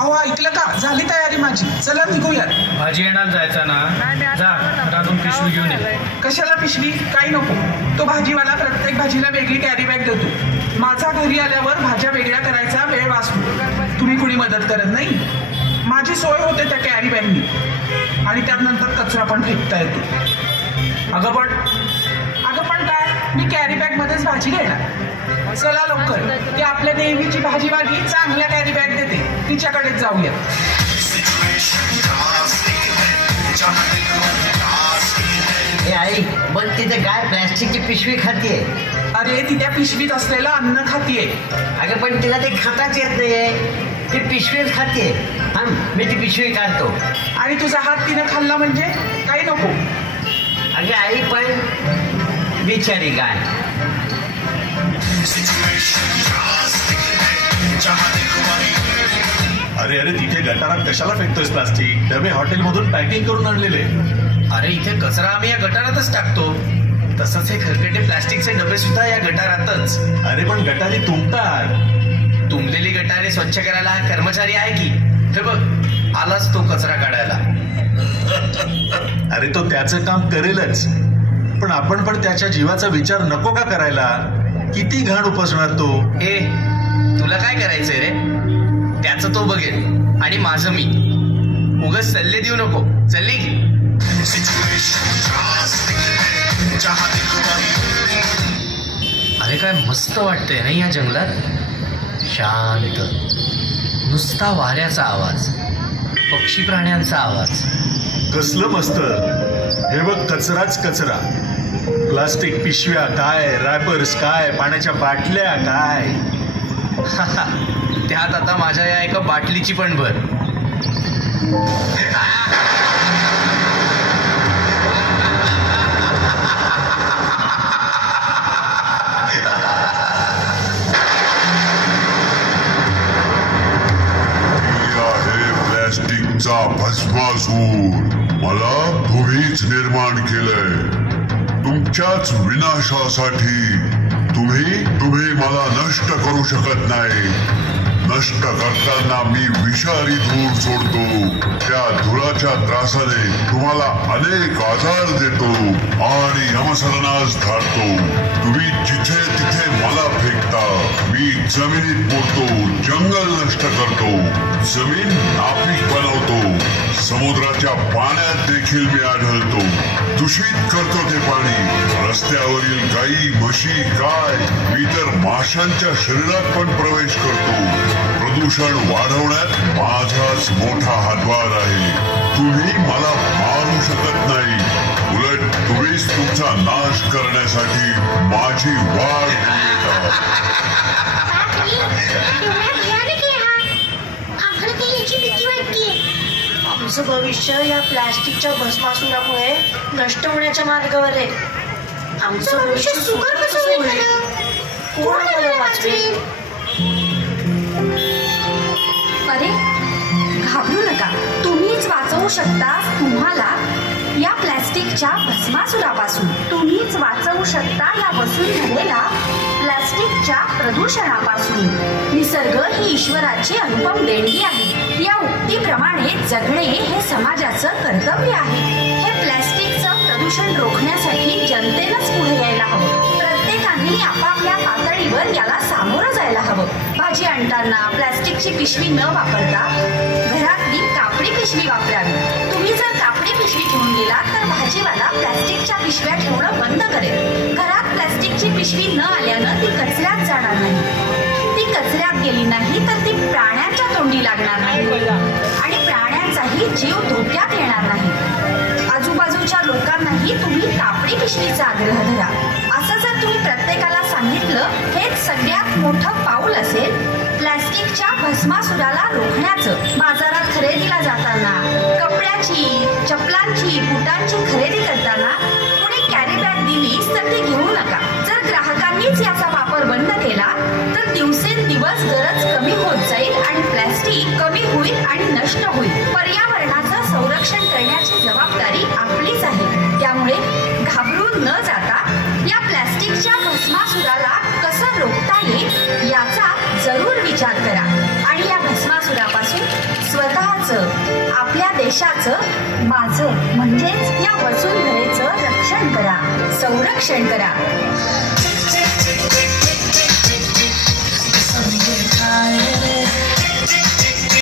अहो ऐकलं का, झाली तयारी माझी, चला निघूयात. भाजी येणार जायचा ना, जा घरातून पिशवी घेऊन ये. कशाला पिशवी, काही नको. तो भाजीवाला प्रत्येक भाजीला वेगळी कॅरी बॅग देतो. माझा घरी आल्यावर भाज्या वेगळ्या करायचा वेळ वाचतो. तुम्ही कुणी मदत करत नाही. माझी सोय होते त्या कॅरी बॅगनी, आणि त्यानंतर कचरा पण फेकता येतो. अगं पण काय, मी कॅरी बॅग मध्येच भाजी घेणार. चला लवकर, ती आपल्या नेहमीची भाजीवाली चांगल्या कॅरी बॅग देते, तिच्याकडेच जाऊया. आई बघ तिथे गाय प्लॅस्टिकची पिशवी खातीये. अरे ती त्या पिशवीत असलेलं अन्न खातीये. अगं पण तिला ते खाताच येत नाहीये, ती पिशवीच खातीये. मी ती पिशवी काढतो. आणि तुझा हात तिनं खाल्ला म्हणजे काही नको. अगं आई पण बिचारी गाय. अरे अरे तिथे गटारात कशाला फेकतोयस प्लास्टिक? डबे हॉटेलमधून पॅकिंग करून आणलेले. अरे इथे कचरा आम्ही या गटारातच टाकतो, तसंच हे खरकटे प्लास्टिकचे डबे सुद्धा या गटारातच. अरे पण गटारी तुंबतात. तुंबलेली गटारे स्वच्छ करायला हा कर्मचारी आहे की. हे बघ, आलाच तो कचरा काढायला. अरे तो त्याचं काम करेलच, पण आपण पण त्याच्या जीवाचा विचार नको का करायला? किती घाण उपसणार तो. ए तुला काय करायचंय रे? त्याचं तो बघेल आणि माझं मी. उगाच सल्ले देऊ नको. चल्ली की. अरे काय मस्त वाटतंय नाही या जंगलात. शांत, नुसता वाऱ्याचा आवाज, पक्षी प्राण्यांचा आवाज. कसलं मस्त. हे बघ, कचराच कचरा. प्लास्टिक पिशव्या काय, रॅपर्स काय, पाण्याच्या बाटल्या काय. त्यात आता माझ्या या एका बाटलीची पण भर. प्लॅस्टिकचा भस्मासूर मला तुम्हीच निर्माण केलंय. तुमच्याच विनाशासाठी. तुम्ही मला नष्ट करू शकत नाही. नष्ट करताना मी विषारी धूर सोडतो. त्या धुराच्या त्रासाने तुम्हाला अनेक आजार देतो आणि यमसदनास धाडतो. तुम्ही जिथे तिथे मला फेकता. मी जमिनीत पोडतो, जंगल नष्ट करतो, जमीन नापीक बनवतो. समुद्राच्या पाण्यात देखील मी आढळतो. दूषित करतो ते पाणी. रस्त्यावरील गाई, म्हशी, गाय, मी तर माशांच्या शरीरात पण प्रवेश करतो. प्रदूषण वाढवण्यात माझाच मोठा हातभार आहे. तुम्ही मला मारू शकत नाही. उलट तुम्हीच तुमचा नाश करण्यासाठी माझी वाट पाहता. आमचं भविष्य या प्लॅस्टिकच्या भस्मासुरामुळे नष्ट होण्याच्या मार्गावर आहे. आमचं भविष्य सुकर कसं होईल? कोण मला वाचवेल? अरे घाबरू नका, तुम्हीच वाचवू शकता तुम्हाला या प्लॅस्टिकच्या भस्मासुरापासून. तुम्हीच वाचवू शकता या बसून झालेल्या प्लॅस्टिकच्या प्रदूषणापासून. निसर्ग ही ईश्वराची अनुपम देणगी आहे. या उक्तीप्रमाणे जगणे हे समाजाचं कर्तव्य आहे. हे प्लॅस्टिकचं प्रदूषण रोखण्यासाठी जनतेनंच पुढे यायला हवं. प्रत्येकाने आपापल्या पातळीवर याला सामोरं जायला हवं. भाजी आणताना प्लॅस्टिकची पिशवी न वापरता घरातली कापडी पिशवी वापरावी. तुम्ही जर कापडी पिशवी घेऊन गेला तर भाजीवाला प्लॅस्टिकच्या पिशव्या ठेवणं बंद करेल. घरात प्लॅस्टिकची पिशवी न आल्यानं ती कचऱ्यात जाणार नाही. ती कचऱ्यात गेली नाही तर ती प्राण्यांच्या तोंडी लागणार नाही आणि प्राण्यांचाही जीव धोक्यात येणार नाही. आजूबाजूच्या लोकांनाही तुम्ही कापडी पिशवीचा आग्रह धरा. असं जर तुम्ही प्रत्येकाला सांगितलं, हेच सगळ्यात मोठं पाऊल असेल प्लॅस्टिकच्या भस्मासुराला रोखण्याचं. बाजारात खरेदीला जाताना कपड्याची, चपलांची, बुटांची खरेदी करताना कोणी कॅरी बॅग दिलीच तर ती घेऊ नका. जर ग्राहकांनीच याचा वापर बंद केला तर दिवसेंदिवस गरज कमी होत जाईल आणि प्लॅस्टिक कमी होईल आणि नष्ट होईल. पर्यावरणाचं संरक्षण करण्याची जबाबदारी आपलीच आहे. त्यामुळे घाबरून न जाता या प्लॅस्टिकच्या भस्मासुराला कसं रोखता येईल याचा जरूर विचार करा आणि या भस्मासुरापासून स्वतःचं, आपल्या देशाचं, माझं म्हणजेच या वसुंधरेचं रक्षण करा, संरक्षण करा.